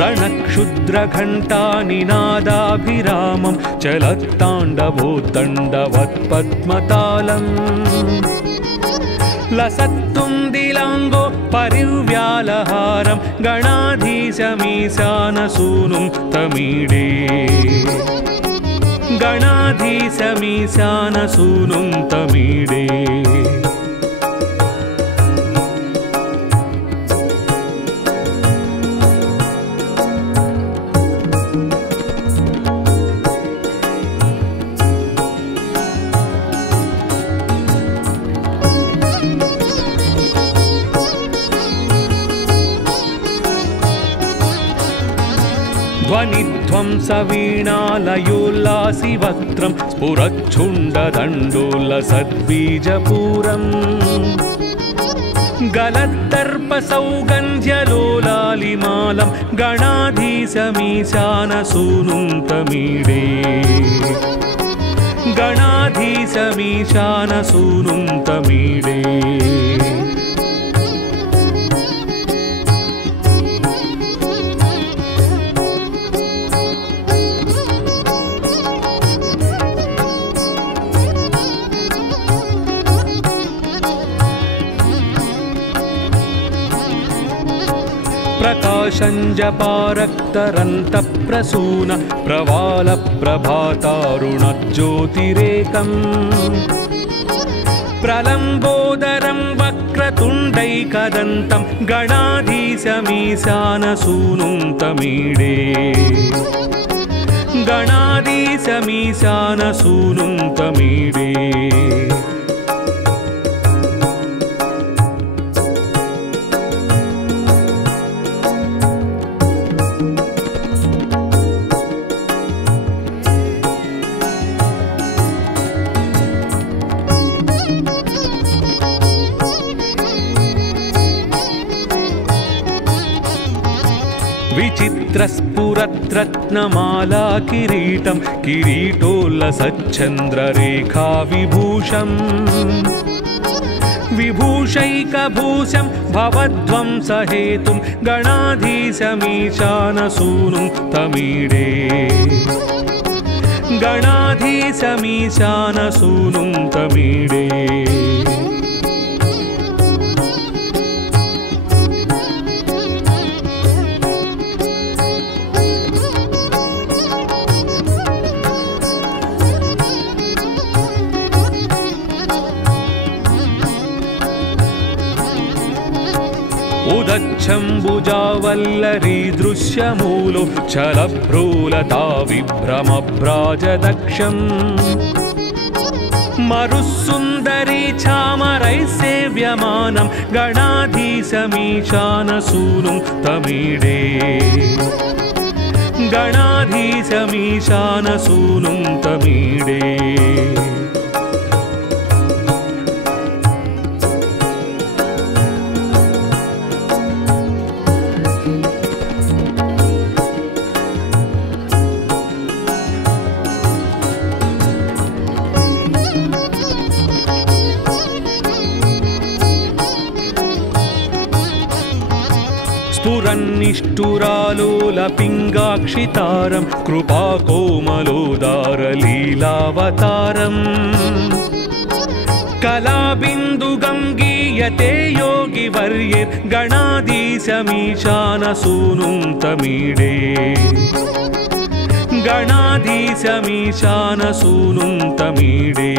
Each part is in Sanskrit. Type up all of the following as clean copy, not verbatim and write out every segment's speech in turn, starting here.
रणक्षुद्रघण्टानिनादाभिरामं चलत्ताण्डवोद्दण्डवत्पद्मतालम् लसत्तुन्दिलाङ्गो परिव्यालहारं गणाधीशमीशानसूनुं तमीडे गणाधीशमीशानसूनुं तमीडे ध्वनिध्वंसवीणालयोल्लासिवक्त्रं स्फुरच्छुण्डदण्डोल्लसद्बीजपूरम् गलद्दर्पसौगन्ध्यलोलालिमालं गणाधीशमीशानसूनुं तमीडे गणाधीशमीशानसूनुं तमीडे प्रकाशञ्जपारक्तरन्तप्रसून प्रवालप्रभातारुणज्योतिरेकम् प्रलम्बोदरं वक्रतुण्डैकदन्तं गणाधीशमीशानसूनुं तमीडे गणाधीशमीशानसूनुं तमीडे विचित्रस्फुरद्रत्नमाला किरीटं किरीटोल्लसच्चन्द्ररेखाविभूषम् विभूषैकभूषं भवध्वंसहेतुं गणाधीशमीशानसूनुं तमीडे गणाधीशमीशानसूनुं तमीडे उदच्छम्बुजावल्लरी दृश्यमूलो चलभ्रूलता विभ्रमभ्राजदक्षम् मरुस्सुन्दरी चामरैः सेव्यमानं गणाधीशमीशानसूनुं तमीडे गणाधीशमीशानसूनुं तमीडे स्फुरन्निष्ठुरालोलपिङ्गाक्षितारं कृपाकोमलोदारलीलावतारम् कलाबिन्दुगङ्गीयते योगिवर्यैर्गणाधीशमीशानसूनुं तमीडे गणाधीशमीशानसूनुं तमीडे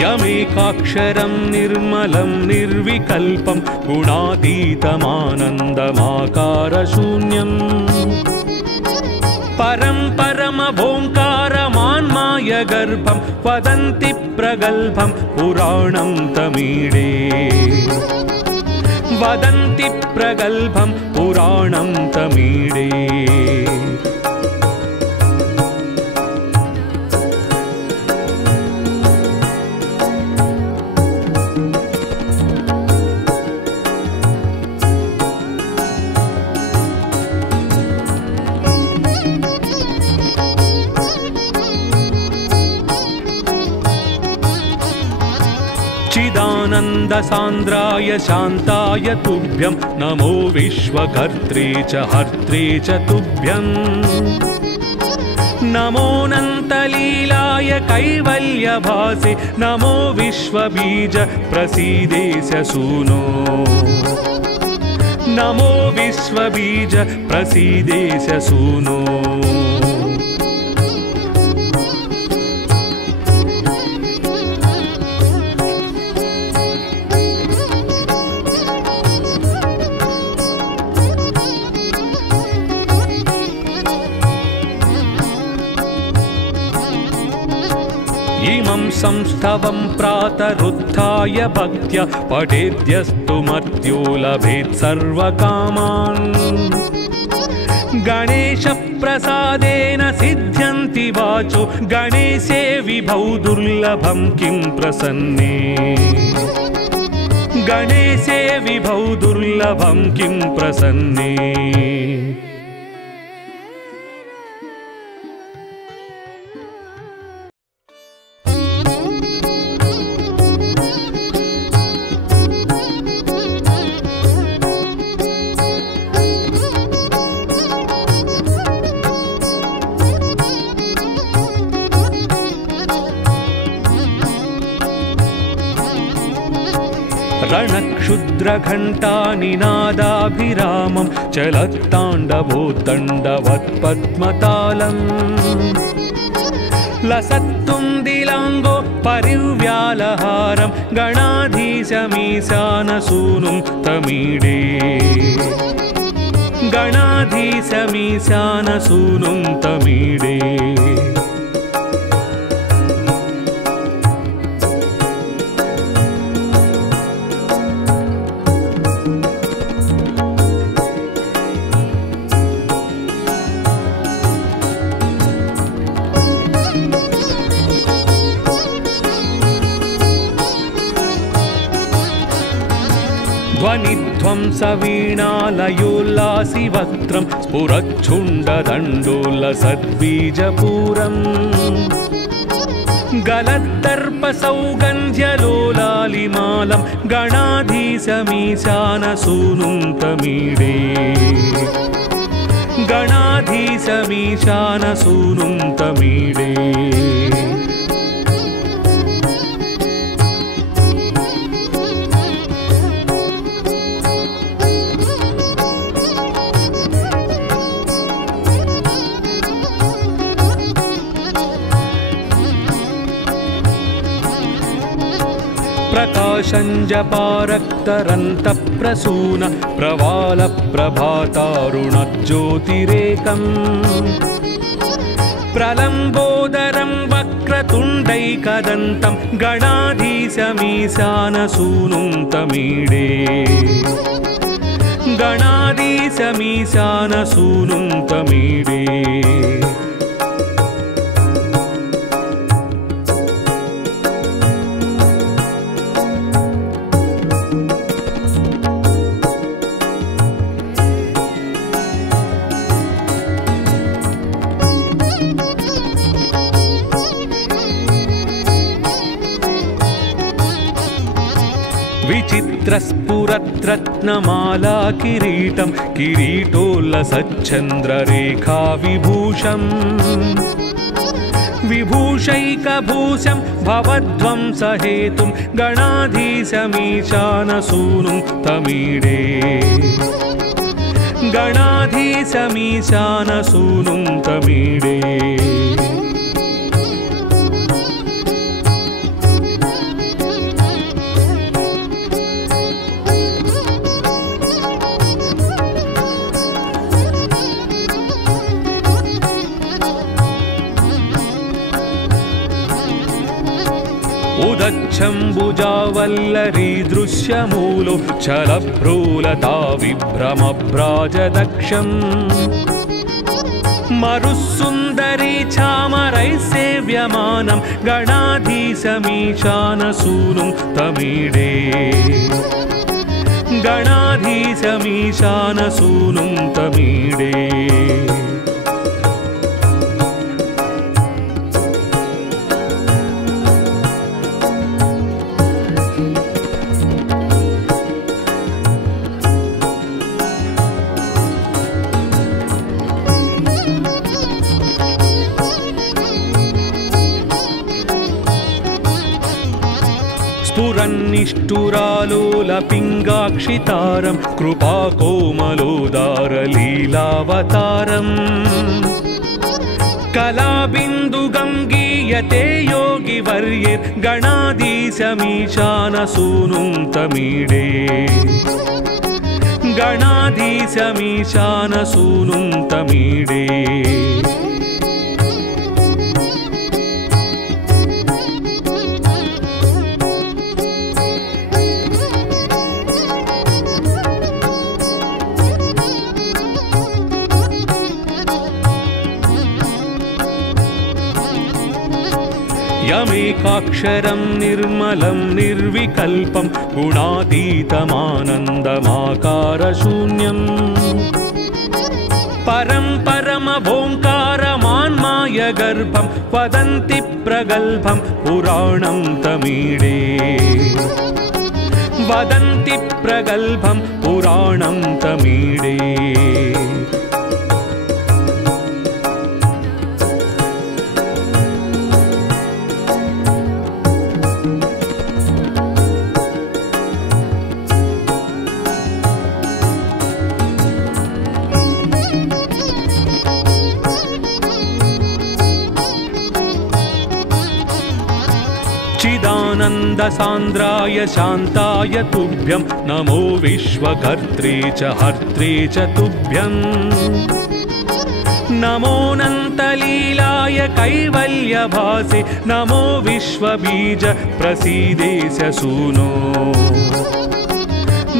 यमेकाक्षरं निर्मलं निर्विकल्पं गुणातीतमानन्दमाकारशून्यम् परं परमभोङ्कारमान्मायगर्भं वदन्ति प्रगल्भं पुराणं तमीडे वदन्ति प्रगल्भं पुराणं तमीडे चिदानन्दसान्द्राय शान्ताय तुभ्यं नमो विश्वकर्त्रे च हर्त्रे च तुभ्यम् नमोऽनन्तलीलाय कैवल्यभासे नमो विश्वबीज प्रसीदेस्य सूनो नमो विश्वबीज प्रसीदेस्य सूनो इमं संस्थवं प्रातरुत्थाय भक्त्या पठेद्यस्तु मर्त्यो लभेत् सर्वकामान् गणेशप्रसादेन सिद्ध्यन्ति वाचो गणेशे विभौ दुर्लभं किं प्रसन्ने गणेशे विभौ दुर्लभं किं प्रसन्ने रणक्षुद्रघण्टानिनादाभिरामं चलत्ताण्डवोत्तण्डवत्पद्मतालम् लसत्तुन्दिलाङ्गो परिव्यालहारं गणाधीशमीशानसूनुं तमीडे गणाधीशमीशानसूनुं तमीडे ध्वनिध्वंसवीणालयोल्लासिवक्त्रं स्फुरच्छुण्डदण्डोलसद्बीजपूरम् गलद्दर्पसौगन्ध्यलोलालिमालं गणाधीशमीशानसूनुं तमीडे गणाधीशमीशानसूनुं तमीडे प्रकाशञ्जपारक्तरन्तप्रसून प्रवालप्रभातारुणज्योतिरेकम् प्रलम्बोदरं वक्रतुण्डैकदन्तं गणाधीशमीशानसूनुं तमीडे गणाधीशमीशानसूनुं तमीडे विचित्रस्फुरद्रत्नमाला किरीटं किरीटोल्लसच्चन्द्ररेखा विभूषम् विभूषैकभूषं भवध्वंसहेतुं गणाधीशमीशानसूनुं तमीडे गणाधीशमीशानसूनुं तमीडे उदच्छम्बुजावल्लरी दृश्यमूलो चलभ्रूलता विभ्रमभ्राजदक्षम् मरुस्सुन्दरी चामरैः सेव्यमानं गणाधीशमीशानसूनुं तमीडे गणाधीशमीशानसूनुं तमीडे स्फुरन्निष्ठुरालोलपिङ्गाक्षितारं कृपाकोमलोदारलीलावतारम् कलाबिन्दुगङ्गीयते योगिवर्यैर्गणाधीशमीशानसूनुं तमीडे गणाधीशमीशानसूनुं तमीडे यमेकाक्षरं निर्मलं निर्विकल्पं गुणातीतमानन्दमाकारशून्यम् परं परमभोङ्कारमान्मायगर्भं वदन्ति प्रगल्भं पुराणं तमीडे वदन्ति प्रगल्भं पुराणं तमीडे चिदानन्दसान्द्राय शान्ताय तुभ्यं नमो विश्वकर्त्रे च हर्त्रे च तुभ्यं नमोऽनन्तलीलाय कैवल्यभासे नमो विश्वबीज प्रसीदेश सूनो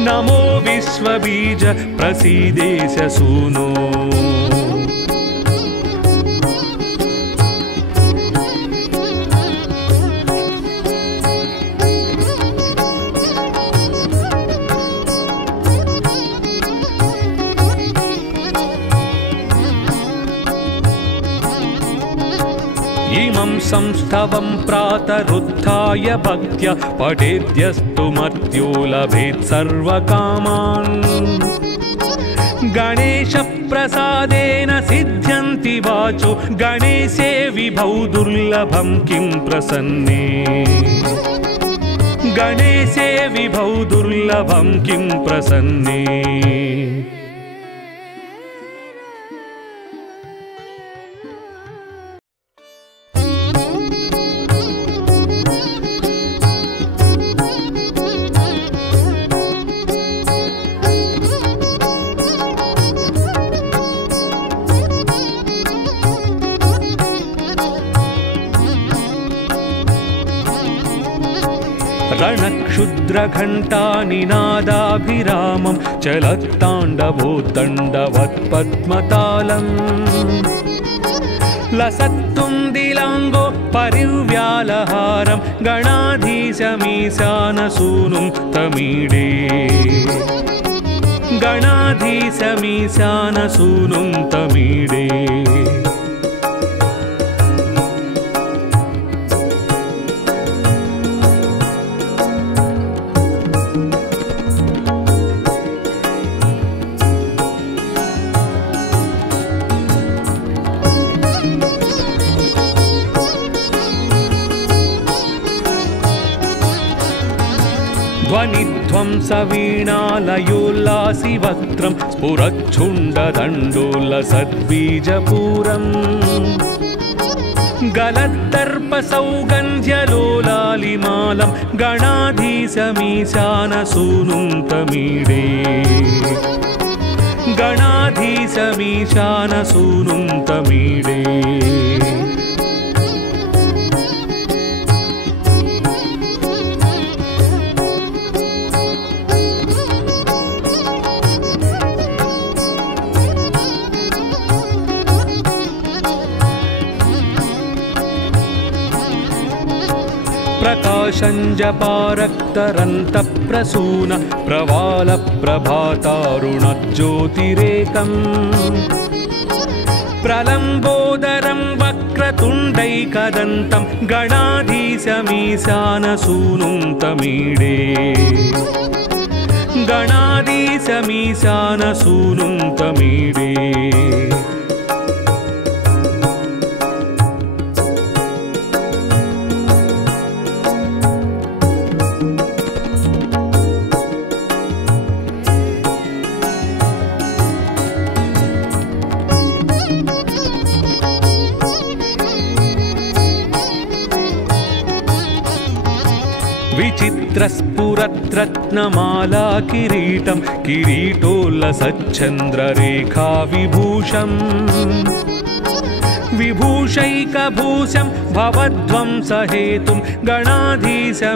नमो विश्वबीज प्रसीदेश सूनो इमं संस्थवं प्रातरुत्थाय भक्त्या पठेद्यस्तु मर्त्यो लभेत् सर्वकामान् गणेशप्रसादेन सिद्ध्यन्ति वाचो गणेशे विभौ दुर्लभं किं प्रसन्ने गणेशे विभौ दुर्लभं किं प्रसन्ने रणक्षुद्रघण्टानिनादाभिरामं चलत्ताण्डवोद्दण्डवत्पद्मतालम् लसत्तुन्दिलाङ्गो परिव्यालहारं गणाधीशमीशानसूनुं तमीडे गणाधीशमीशानसूनुं तमीडे ध्वनिध्वंसवीणालयोल्लासिवक्त्रं स्फुरच्छुण्डदण्डोलसद्बीजपूरम् गलद्दर्पसौगन्ध्यलोलालिमालं गणाधीशमीशानसूनुं तमीडे गणाधीशमीशानसूनुं तमीडे प्रकाशञ्जपारक्तरन्तप्रसून प्रवालप्रभातारुणज्योतिरेकम् प्रलम्बोदरं वक्रतुण्डैकदन्तं गणाधीशमीशानसूनुं तमीडे गणाधीशमीशानसूनुं तमीडे विचित्रस्फुरद्रत्नमाला किरीटं किरीटोल्लसच्चन्द्ररेखा विभूषम् विभूषैकभूषं भवध्वंसहेतुं गणाधीशमीशानसूनुं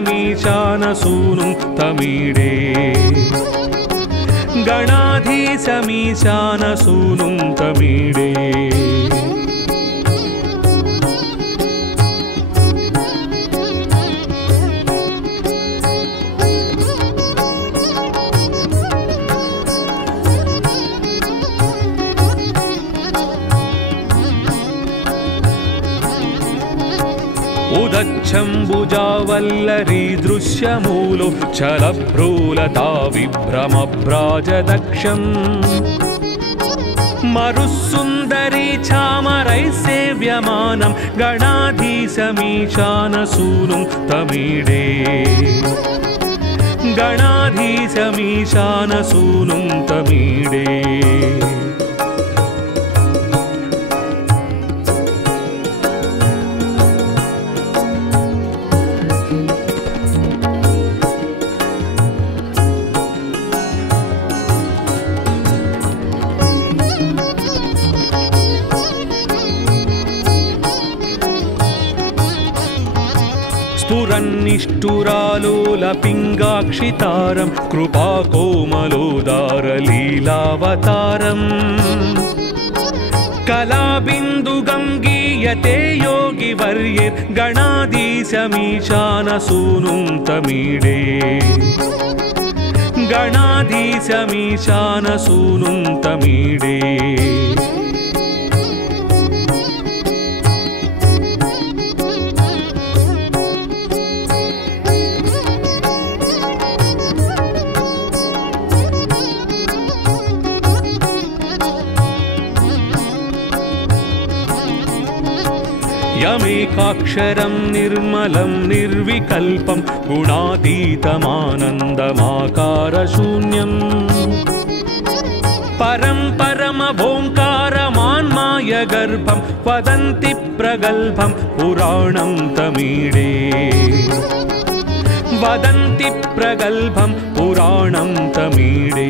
तमीडे गणाधीशमीशानसूनुं तमीडे उदच्छम्बुजावल्लरी दृश्यमूलो चलभ्रूलता विभ्रमभ्राजदक्षम् मरुस्सुन्दरी चामरैः सेव्यमानं गणाधीशमीशानसूनुं तमीडे गणाधीशमीशानसूनुं तमीडे स्फुरन्निष्ठुरालोलपिङ्गाक्षितारं कृपाकोमलोदारलीलावतारम् कलाबिन्दुगङ्गीयते योगिवर्यैर्गणाधीशमीशानसूनुं तमीडे गणाधीशमीशानसूनुं तमीडे यमेकाक्षरं निर्मलं निर्विकल्पं गुणातीतमानन्दमाकारशून्यम् परं परमभोङ्कारमान्मायगर्भं वदन्ति प्रगल्भं पुराणं तमीडे वदन्ति प्रगल्भं पुराणं तमीडे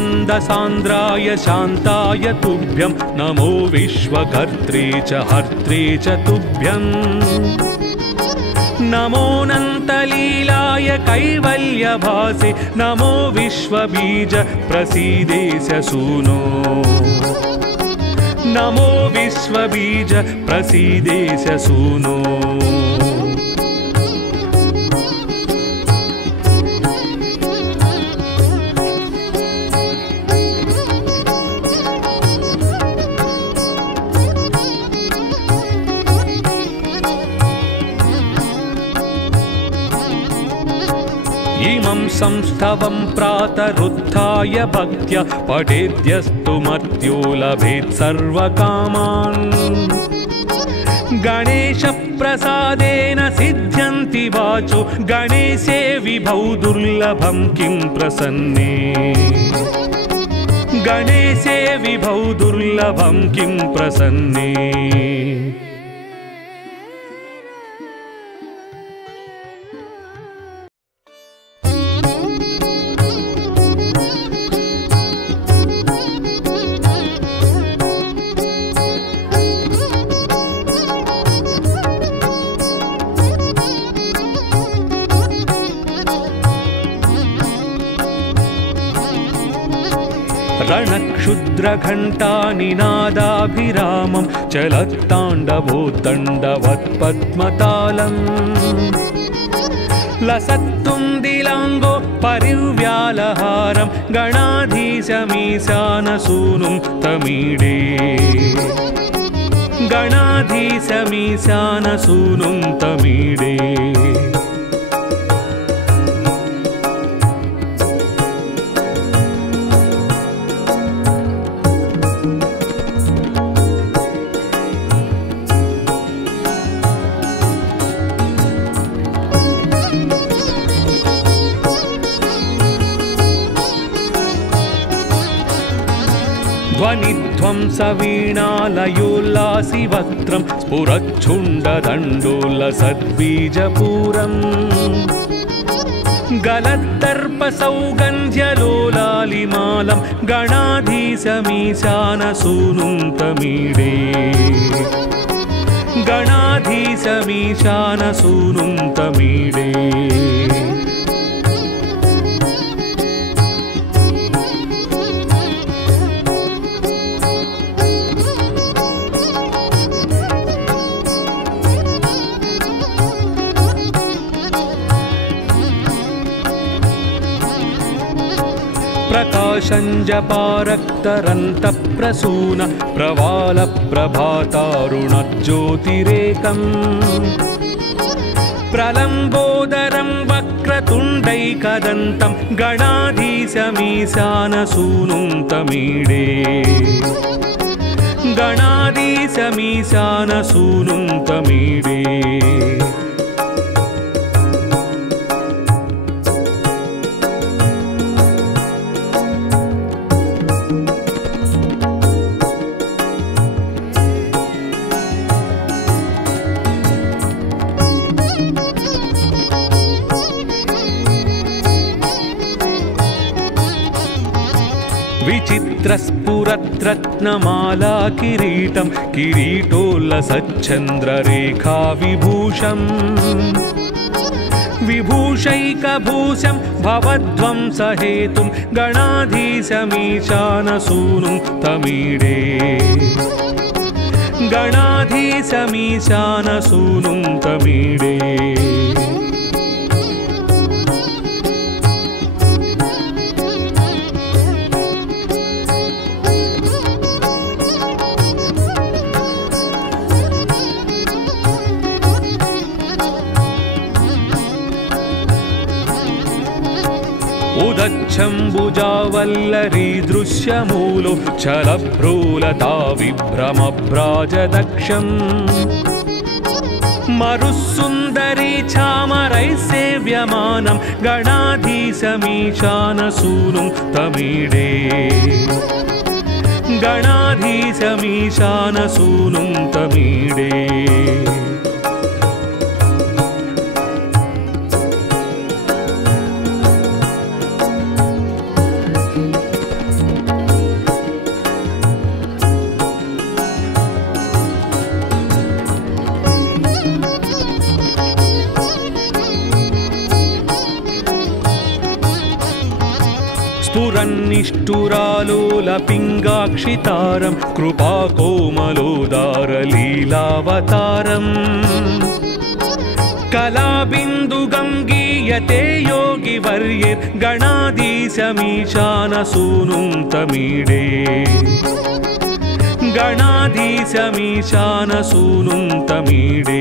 चिदानन्दसान्द्राय शान्ताय तुभ्यं नमो विश्वकर्त्रे च हर्त्रे च तुभ्यं नमोऽनन्तलीलाय कैवल्यभासे नमो विश्वबीज प्रसीदेश सूनो नमो विश्वबीज प्रसीदेश सूनो इमं संस्तवं प्रातरुत्थाय भक्त्या पठेद्यस्तु मर्त्यो लभेत् सर्वकामान् गणेशप्रसादेन सिद्ध्यन्ति वाचो गणेशे विभौ दुर्लभं किं प्रसन्ने गणेशे विभौ दुर्लभं किं प्रसन्ने रणक्षुद्रघण्टानिनादाभिरामं चलत्ताण्डवोद्दण्डवत्पद्मतालम् लसत्तुन्दिलाङ्गो परिव्यालहारं गणाधीशमीशानसूनुं तमीडे गणाधीशमीशानसूनुं तमीडे ध्वनिध्वंसवीणालयोल्लासि वक्त्रं स्फुरच्छुण्डदण्डोलसद्बीजपूरम् गलद्दर्पसौगन्ध्यलोलालिमालं गणाधीशमीशानसूनुं तमीडे गणाधीशमीशानसूनुं तमीडे प्रकाशञ्जपारक्तरन्तप्रसून प्रवालप्रभातारुणज्योतिरेकम् प्रलम्बोदरं वक्रतुण्डैकदन्तं गणाधीशमीशानसूनुं तमीडे गणाधीशमीशानसूनुं तमीडे विचित्रस्फुरद्रत्नमाला किरीटं किरीटोल्लसच्चन्द्ररेखा विभूषम् विभूषैकभूषं भवध्वंसहेतुं गणाधीशमीशानसूनुं तमीडे गणाधीशमीशानसूनुं तमीडे उदच्छम्बुजावल्लरी दृश्यमूलो छलभ्रूलता विभ्रमभ्राजदक्षम् मरुस्सुन्दरी चामरैः सेव्यमानं गणाधीशमीशानसूनुं तमीडे गणाधीशमीशानसूनुं तमीडे स्फुरन्निष्ठुरालोलपिङ्गाक्षितारं कृपाकोमलोदारलीलावतारम् कलाबिन्दुगङ्गीयते योगिवर्यैर्गणाधीशमीशानसूनुं तमीडे गणाधीशमीशानसूनुं तमीडे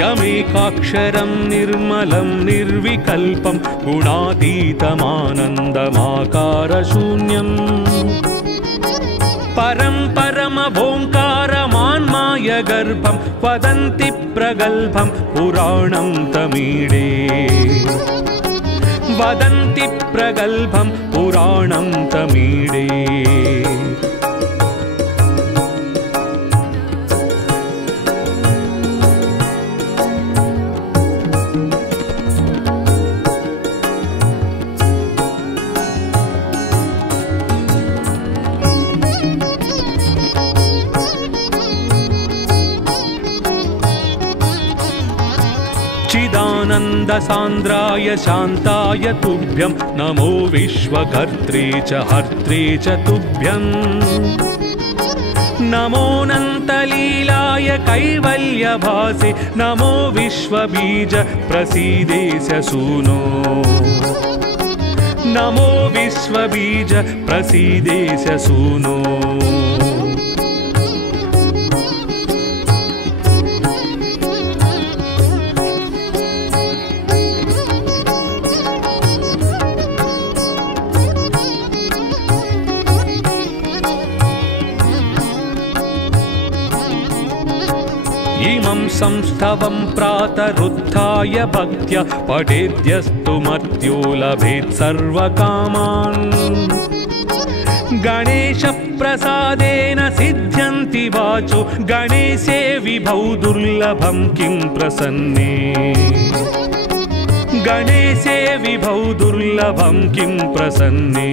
यमेकाक्षरं निर्मलं निर्विकल्पं गुणातीतमानन्दमाकारशून्यम् परं परमभोङ्कारमान्मायगर्भं वदन्ति प्रगल्भं पुराणं तमीडे वदन्ति प्रगल्भं पुराणं तमीडे चिदानन्दसान्द्राय शान्ताय तुभ्यं नमो विश्वकर्त्रे च हर्त्रे च तुभ्यं नमोऽनन्तलीलाय कैवल्यभासे नमो विश्वबीज प्रसीदेश सूनो नमो विश्वबीज प्रसीदेश सूनो संस्थवं प्रातरुत्थाय भक्त्या पठेद्यस्तु मर्त्यो लभेत् सर्वकामान् गणेशप्रसादेन सिद्ध्यन्ति वाचो गणेशे विभौ दुर्लभं किं प्रसन्ने गणेशे विभौ दुर्लभं किं प्रसन्ने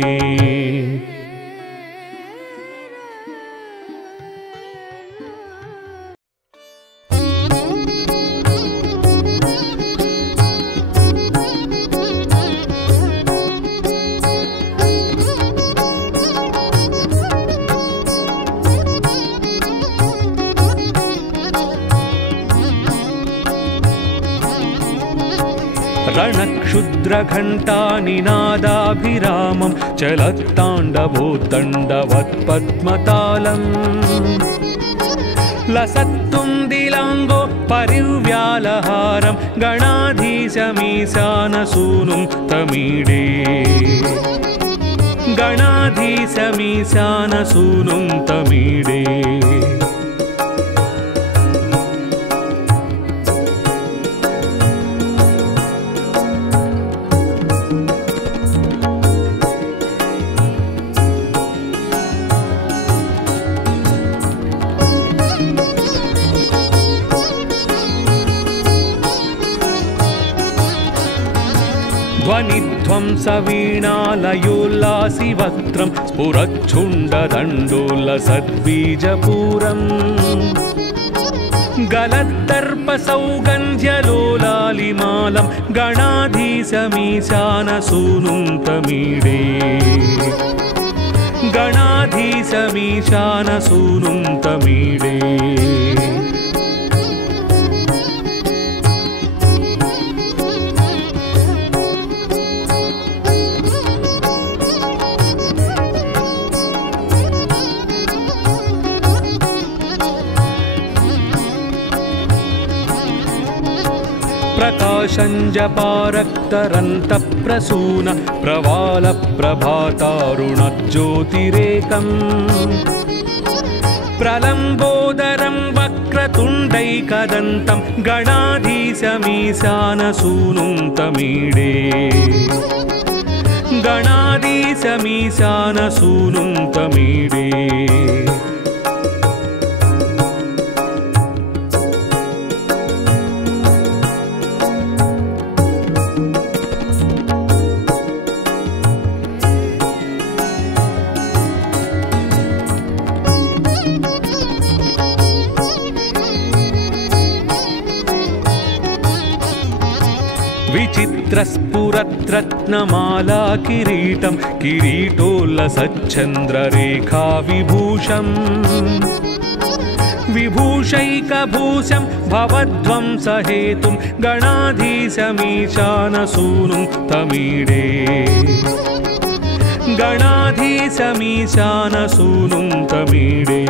रणक्षुद्रघण्टानिनादाभिरामं चलत्ताण्डवोद्दण्डवत्पद्मतालम् लसत्तुन्दिलाङ्गो परिव्यालहारं गणाधीशमीशानसूनुं तमीडे गणाधीशमीशानसूनुं तमीडे ध्वनिध्वंसवीणालयोल्लासिवक्त्रं स्फुरच्छुण्डदण्डोल्लसद्बीजपूरम् गलद्दर्पसौगन्ध्यलोलालिमालं गणाधीशमीशानसूनुं तमीडे गणाधीशमीशानसूनुं तमीडे प्रकाशञ्जपारक्तरन्तप्रसून प्रवालप्रभातारुणज्योतिरेकम् प्रलम्बोदरं वक्रतुण्डैकदन्तं गणाधीशमीशानसूनुं तमीडे गणाधीशमीशानसूनुं तमीडे विचित्रस्फुरद्रत्नमाला किरीटं किरीटोल्लसच्चन्द्ररेखा विभूषम् विभूषैकभूषं भवध्वंसहेतुं गणाधीशमीशानसूनुं तमीडे गणाधीशमीशानसूनुं तमीडे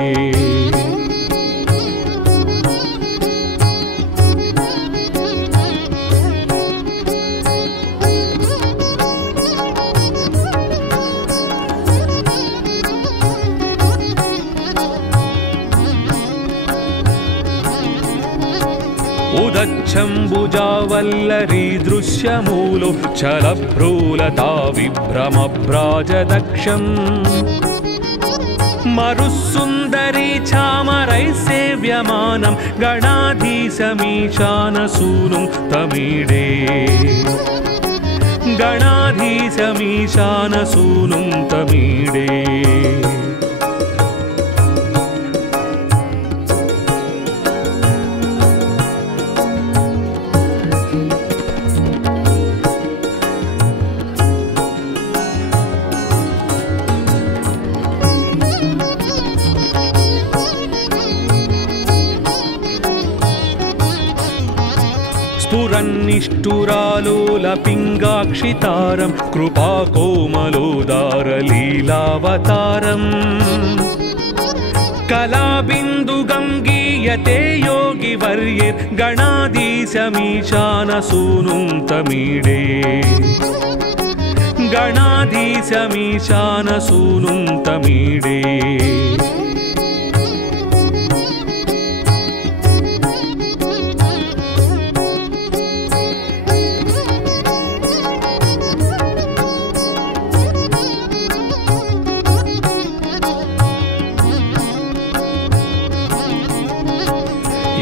उदच्छम्बुजावल्लरी दृश्यमूलो चलभ्रूलता विभ्रमभ्राजदक्षम् मरुस्सुन्दरी चामरैः सेव्यमानं गणाधीशमीशानसूनुं तमीडे गणाधीशमीशानसूनुं तमीडे स्फुरन्निष्ठुरालोलपिङ्गाक्षितारं कृपाकोमलोदारलीलावतारम् कलाबिन्दुगङ्गीयते योगिवर्यैर्गणाधीशमीशानसूनुं तमीडे गणाधीशमीशानसूनुं तमीडे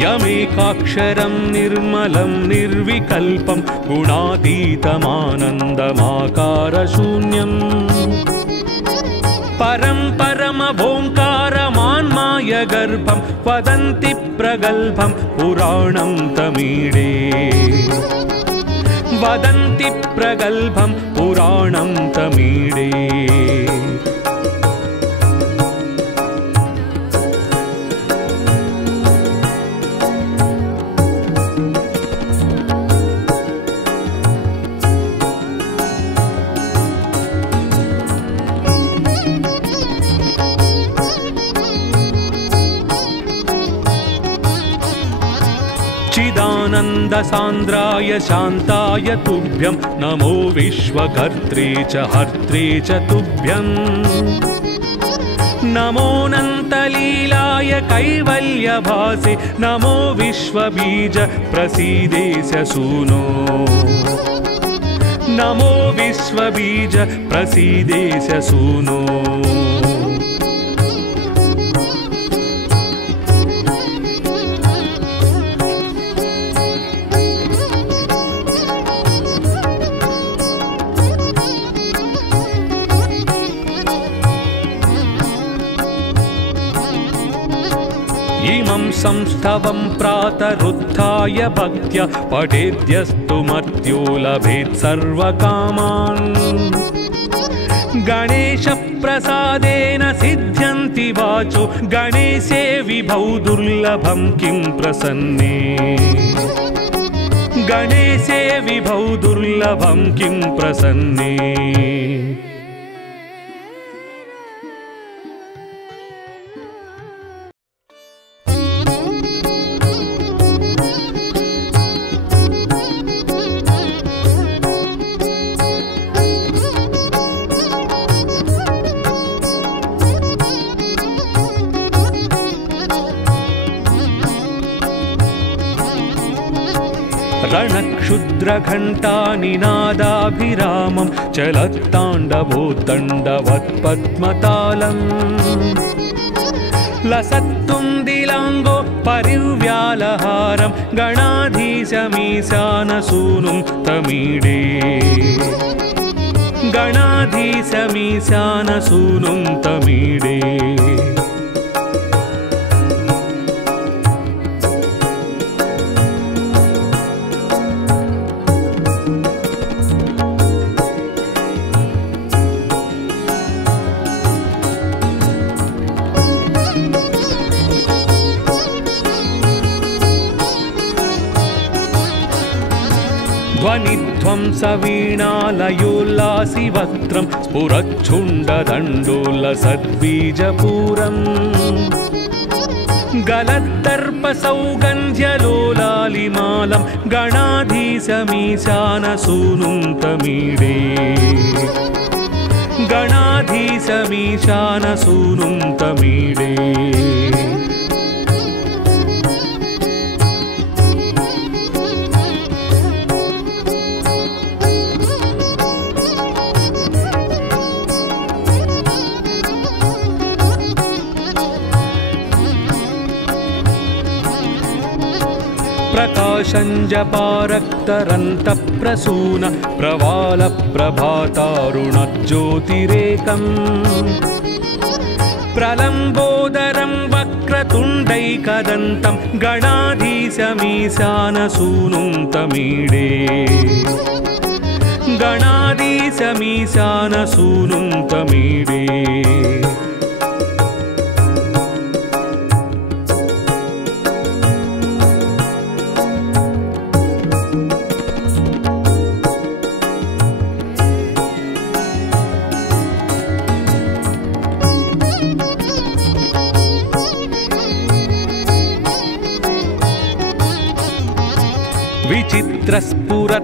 यमेकाक्षरं निर्मलं निर्विकल्पं गुणातीतमानन्दमाकारशून्यम् परं परमभोङ्कारमान्मायगर्भं वदन्ति प्रगल्भं पुराणं तमीडे वदन्ति प्रगल्भं पुराणं तमीडे चिदानन्दसान्द्राय शान्ताय तुभ्यं नमो विश्वकर्त्रे च हर्त्रे च तुभ्यं नमोऽनन्तलीलाय कैवल्यभासे नमो विश्वबीज प्रसीदेश सूनो नमो विश्वबीज प्रसीदेश सूनो इमं संस्तवं प्रातरुत्थाय भक्त्या पठेद्यस्तु मर्त्यो लभेत् सर्वकामान् गणेशप्रसादेन सिद्ध्यन्ति वाचो गणेशे विभौ दुर्लभं किं प्रसन्ने गणेशे विभौ दुर्लभं किं प्रसन्ने रणक्षुद्रघण्टानिनादाभिरामं चलत्ताण्डवोद्दण्डवत्पद्मतालम् लसत्तुन्दिलाङ्गो परिव्यालहारं गणाधीशमीशानसूनुं तमीडे गणाधीशमीशानसूनुं तमीडे ध्वनिध्वंसवीणालयोल्लासिवक्त्रं स्फुरच्छुण्डदण्डोलसद्बीजपूरम् गलद्दर्पसौगन्ध्यलोलालिमालं गणाधीशमीशानसूनुं तमीडे गणाधीशमीशानसूनुं तमीडे प्रकाशञ्जपारक्तरन्तप्रसून प्रवालप्रभातारुणज्योतिरेकम् प्रलम्बोदरं वक्रतुण्डैकदन्तं गणाधीशमीशानसूनुं तमीडे गणाधीशमीशानसूनुं तमीडे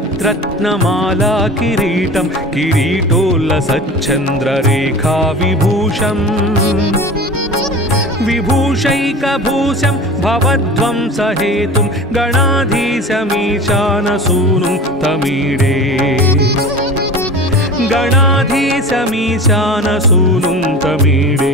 विचित्रस्फुरद्रत्नमाला किरीटं किरीटोल्लसच्चन्द्ररेखा विभूषम् विभूषैकभूषं भवध्वंसहेतुं गणाधीशमीशानसूनुं तमीडे गणाधीशमीशानसूनुं तमीडे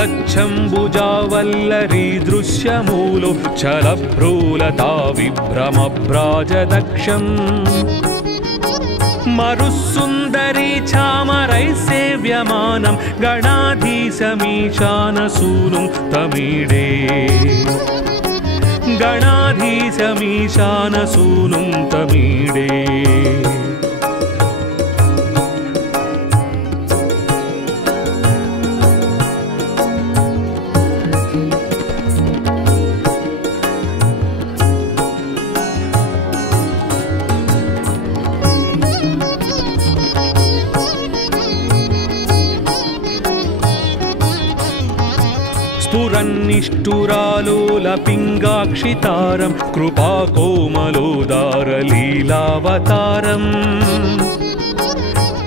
उदच्छम्बुजावल्लरी दृश्यमूलो चलभ्रूलता विभ्रमभ्राजदक्षम् मरुस्सुन्दरी चामरैः सेव्यमानं गणाधीशमीशानसूनुं तमीडे गणाधीशमीशानसूनुं तमीडे स्फुरन्निष्ठुरालोलपिङ्गाक्षितारं कृपाकोमलोदारलीलावतारम्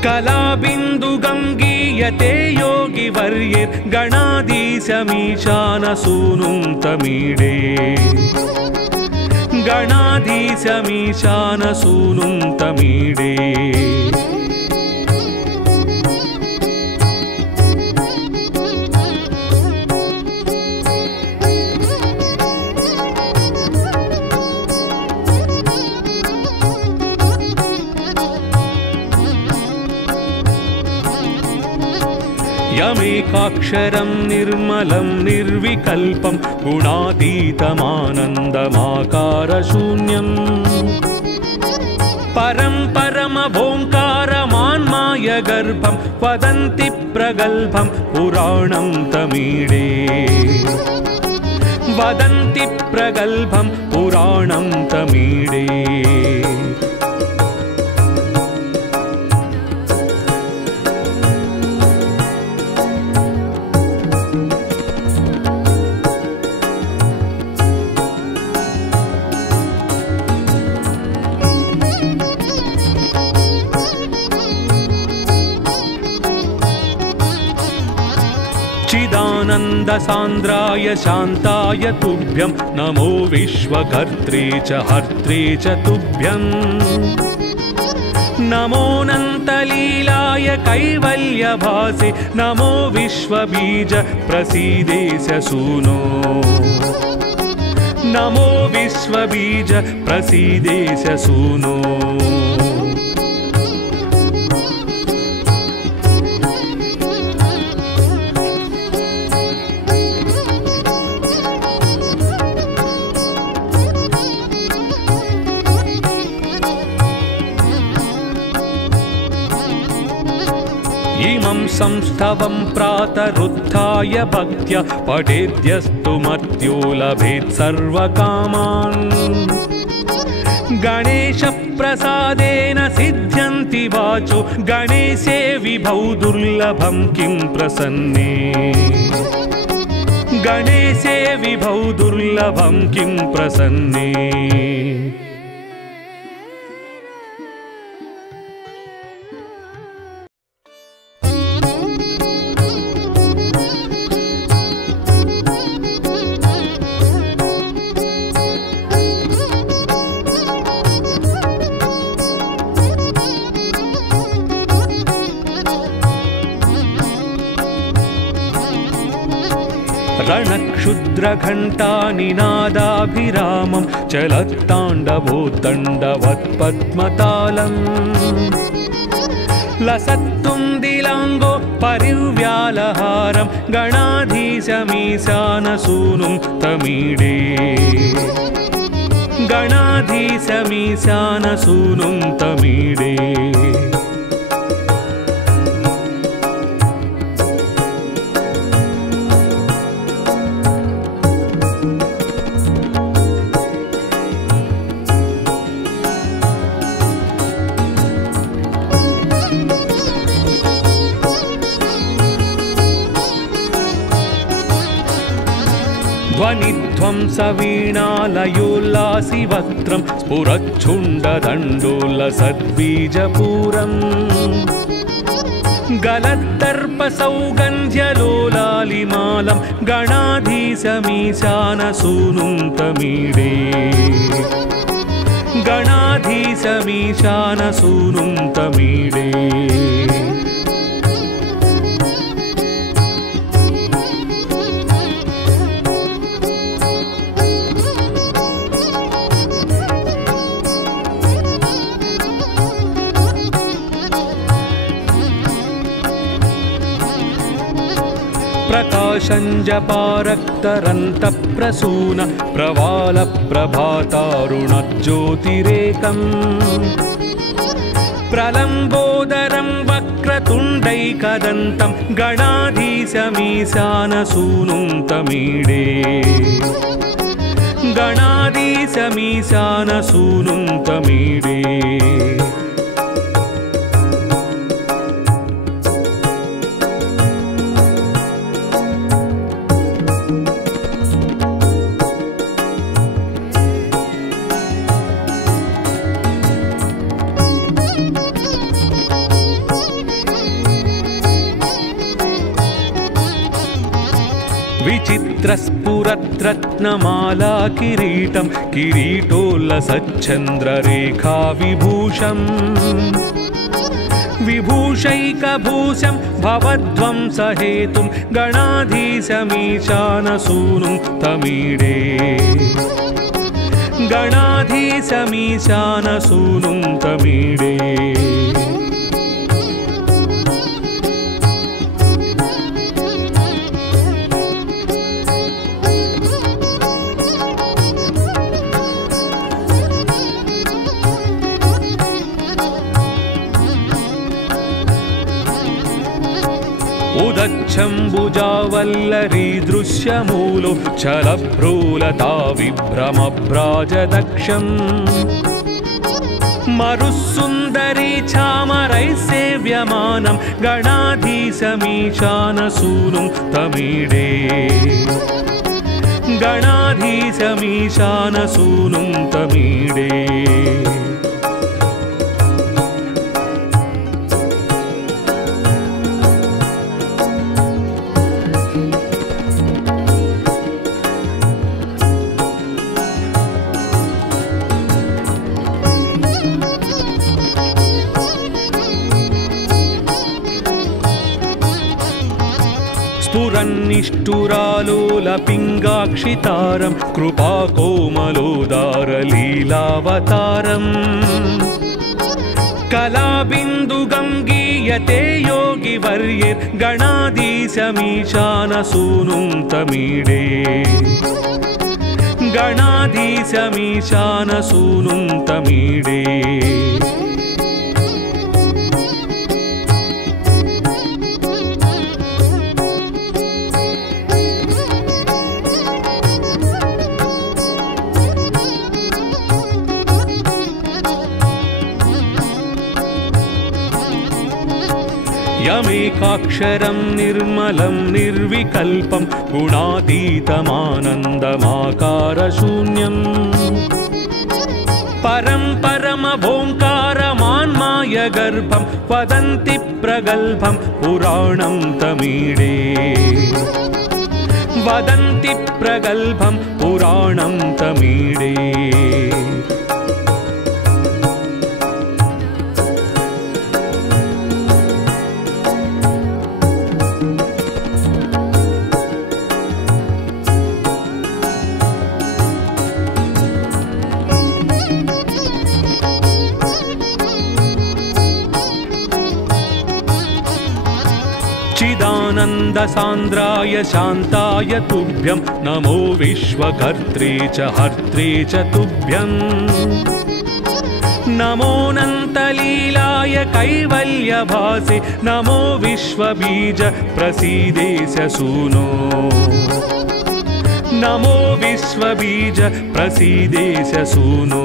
कलाबिन्दुगङ्गीयते योगिवर्यैर्गणाधीशमीशानसूनुं तमीडे गणाधीशमीशानसूनुं तमीडे यमेकाक्षरं निर्मलं निर्विकल्पं गुणातीतमानन्दमाकारशून्यम् परं परमभोङ्कारमान्मायगर्भं वदन्ति प्रगल्भं पुराणं तमीडे वदन्ति प्रगल्भं पुराणं तमीडे चिदानन्दसान्द्राय शान्ताय तुभ्यं नमो विश्वकर्त्रे च हर्त्रे च तुभ्यं नमोऽनन्तलीलाय कैवल्यभासे नमो विश्वबीज प्रसीदेश सूनो नमो विश्वबीज प्रसीदेश सूनो इमं संस्थवं प्रातरुत्थाय भक्त्या पठेद्यस्तु मर्त्यो लभेत् सर्वकामान् गणेशप्रसादेन सिद्ध्यन्ति वाचो गणेशे विभौ दुर्लभं किं प्रसन्ने गणेशे विभौ दुर्लभं किं प्रसन्ने रणक्षुद्रघण्टानिनादाभिरामं चलत्ताण्डवोत्तण्डवत्पद्मतालम् लसत्तुन्दिलाङ्गो परिव्यालहारं गणाधीशमीशानसूनुं तमीडे गणाधीशमीशानसूनुं तमीडे ध्वनिध्वंसवीणालयोल्लासिवक्त्रं स्फुरच्छुण्डदण्डोलसद्बीजपूरम् गलद्दर्पसौगन्ध्यलोलालिमालं गणाधीशमीशानसूनुं तमीडे गणाधीशमीशानसूनुं तमीडे प्रकाशञ्जपारक्तरन्तप्रसून प्रवालप्रभातारुणज्योतिरेकम् प्रलम्बोदरं वक्रतुण्डैकदन्तं गणाधीशमीशानसूनुं तमीडे गणाधीशमीशानसूनुं तमीडे विचित्रस्फुरद्रत्नमाला किरीटं किरीटोल्लसच्चन्द्ररेखा विभूषम् विभूषैकभूषं भवध्वंसहेतुं गणाधीशमीशानसूनुं तमीडे गणाधीशमीशानसूनुं तमीडे उदच्छम्बुजावल्लरी दृश्यमूलो चलभ्रूलता विभ्रमभ्राजदक्षम् मरुस्सुन्दरी चामरैः सेव्यमानं गणाधीशमीशानसूनुं तमीडे गणाधीशमीशानसूनुं तमीडे स्फुरन्निष्ठुरालोलपिङ्गाक्षितारं कृपाकोमलोदारलीलावतारम् कलाबिन्दुगङ्गीयते योगिवर्यैर्गणाधीशमीशानसूनुं तमीडे गणाधीशमीशानसूनुं तमीडे यमेकाक्षरं निर्मलं निर्विकल्पं गुणातीतमानन्दमाकारशून्यम् परं परमभोङ्कारमान्मायगर्भं वदन्ति प्रगल्भं पुराणं तमीडे वदन्ति प्रगल्भं पुराणं तमीडे चिदानन्दसान्द्राय शान्ताय तुभ्यं नमो विश्वकर्त्रे च हर्त्रे च तुभ्यं नमोऽनन्तलीलाय कैवल्यभासे नमो विश्वबीज प्रसीदेश सूनो नमो विश्वबीज प्रसीदेश सूनो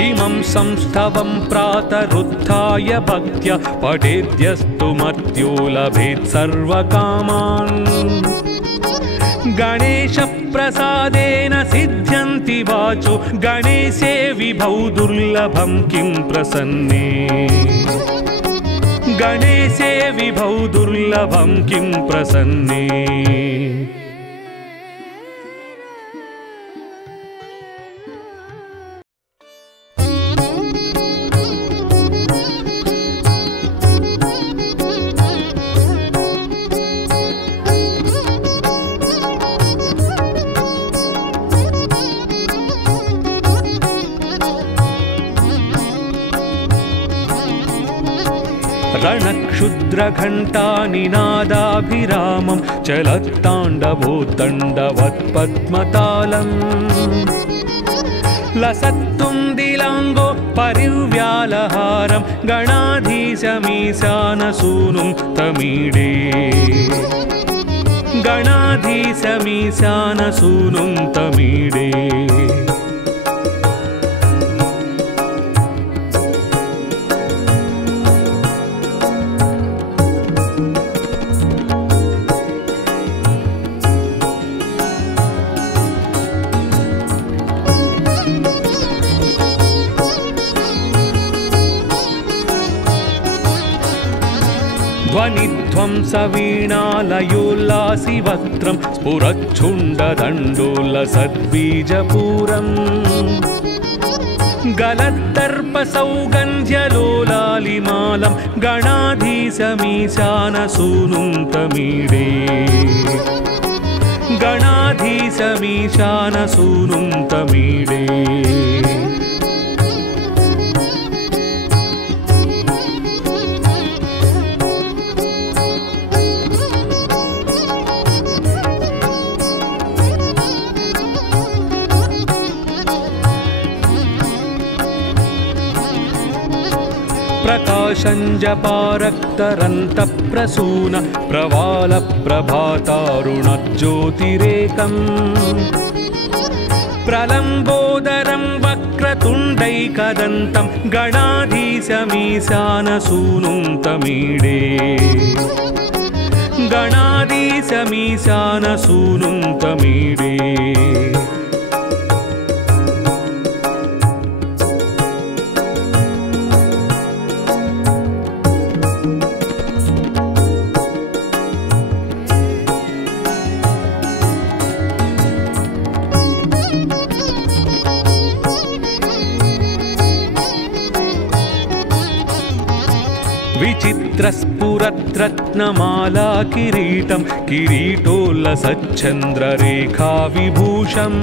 इमं संस्थवं प्रातरुत्थाय भक्त्या पठेद्यस्तु मर्त्यो लभेत् सर्वकामान् गणेशप्रसादेन सिद्ध्यन्ति वाचो गणेशे विभौ दुर्लभं किं प्रसन्ने गणेशे विभौ दुर्लभं किं प्रसन्ने रणक्षुद्रघण्टानिनादाभिरामं चलत्ताण्डवोत्तण्डवत्पद्मतालम् लसत्तुन्दिलाङ्गो परिव्यालहारं गणाधीशमीशानसूनुं तमीडे गणाधीशमीशानसूनुं तमीडे ध्वनिध्वंसवीणालयोल्लासिवक्त्रं स्फुरच्छुण्डदण्डोल्लसद्बीजपूरम् गलद्दर्पसौगन्ध्यलोलालिमालं गणाधीशमीशानसूनुं तमीडे गणाधीशमीशानसूनुं तमीडे प्रकाशञ्जपारक्तरन्तप्रसून प्रवालप्रभातारुणज्योतिरेकम् प्रलम्बोदरं वक्रतुण्डैकदन्तं गणाधीशमीशानसूनुं तमीडे गणाधीशमीशानसूनुं तमीडे विचित्रस्फुरद्रत्नमाला किरीटं किरीटोल्लसच्चन्द्ररेखा विभूषम्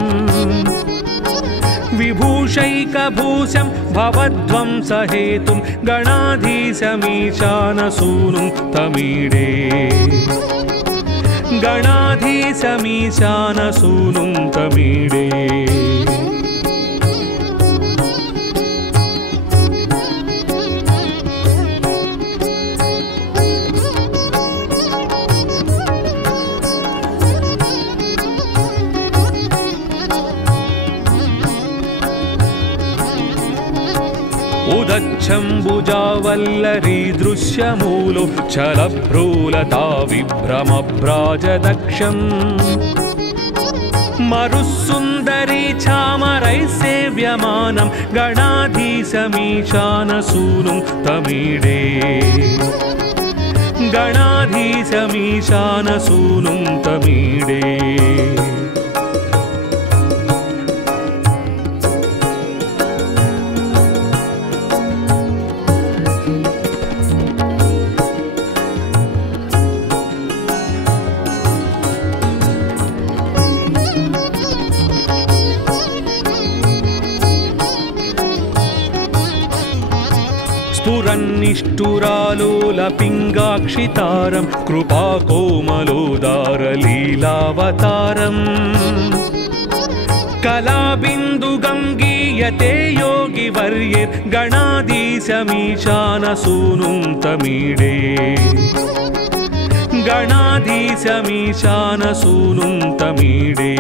विभूषैकभूषं भवध्वंसहेतुं गणाधीशमीशानसूनुं तमीडे गणाधीशमीशानसूनुं तमीडे उदच्छम्बुजावल्लरी दृश्यमूलो छलभ्रूलता विभ्रमभ्राजदक्षम् मरुस्सुन्दरी चामरैः सेव्यमानं गणाधीशमीशानसूनुं तमीडे गणाधीशमीशानसूनुं तमीडे स्फुरन्निष्ठुरालोलपिङ्गाक्षितारं कृपाकोमलोदारलीलावतारम् कलाबिन्दुगङ्गीयते योगिवर्यैर्गणाधीशमीशानसूनुं तमीडे गणाधीशमीशानसूनुं तमीडे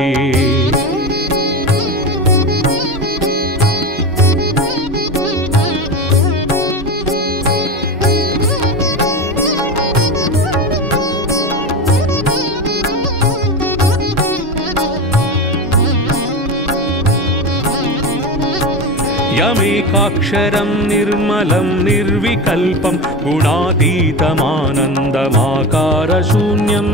यमेकाक्षरं निर्मलं निर्विकल्पं गुणातीतमानन्दमाकारशून्यम्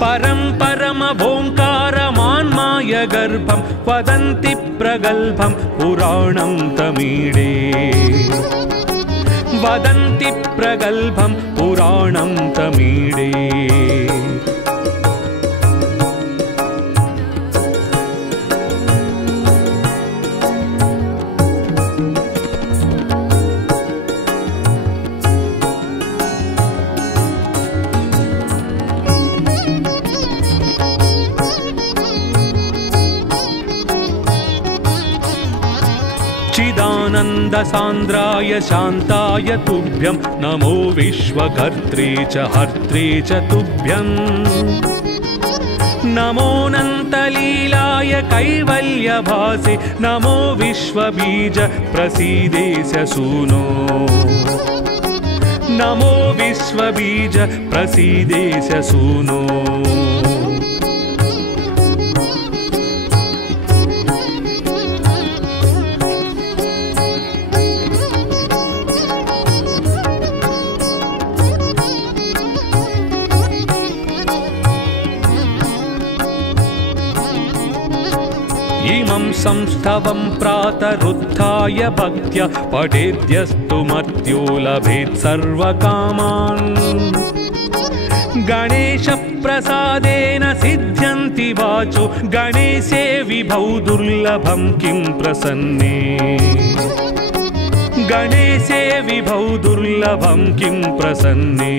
परं परमभोङ्कारमान्मायगर्भं वदन्ति प्रगल्भं पुराणं तमीडे वदन्ति प्रगल्भं पुराणं तमीडे चिदानन्दसान्द्राय शान्ताय तुभ्यं नमो विश्वकर्त्रे च हर्त्रे च तुभ्यम् नमोऽनन्तलीलाय कैवल्यभासे नमो विश्वबीज प्रसीदेश सूनो नमो विश्वबीज प्रसीदेश सूनो इमं संस्तवं प्रातरुत्थाय भक्त्या पठेद्यस्तु मर्त्यो लभेत् सर्वकामान् गणेशप्रसादेन सिद्ध्यन्ति वाचो गणेशे विभौ दुर्लभं किं प्रसन्ने गणेशे विभौ दुर्लभं किं प्रसन्ने।